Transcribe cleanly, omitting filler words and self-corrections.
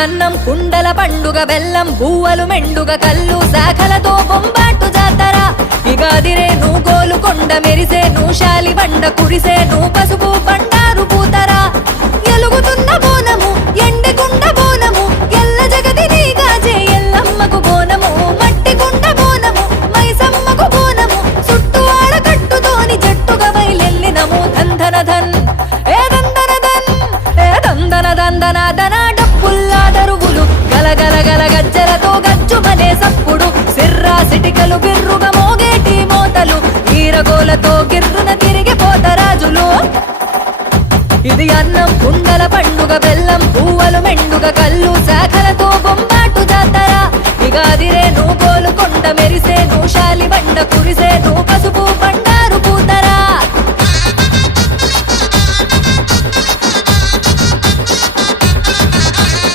అన్నం కుండల పండుగ బెల్లం బువ్వలు మెండుగ కళ్ళు శాఖలతో బొంబాటు జాతర ఇగాదిరే నువ్వు గోలుకొండ మెరిసే నువ్వు శాలి బండ కురిసే నువ్వు పసుపు బండారు పూతరా ఎలుగుతున్న బోనము ఎండికుండ బోనము ఎల్ల జగతి నీగాజే ఎల్లమ్మకు బోనము మట్టి కుండ బోనము మైసమ్మకు బోనము చుట్టూ ఆడకట్టుతోని జట్టుగా బయలెల్లినము ధన్ ధన్ ఏ దందన ధన్ ఏ దందన దందన దన డప్పుల్లా దరువులు గలగల గల గజ్జలతో గజ్జుమనే సప్పుడు సిర్రా సిటికలు బిర్రుగా మోగేటి మోతలు ఈరగోలతో గిర్రున తిరిగిపోతరాజులు ఇది అన్నం కుండల పండుగ బెల్లం పువ్వులు మెండుగ కళ్ళు శాఖలతో బొంబాటు జాతర ఇగాదిరే నువ్వు గోలుకొండ మెరిసే నువ్వు శాలి బండ కురిసే నువ్వు పసుపు బండ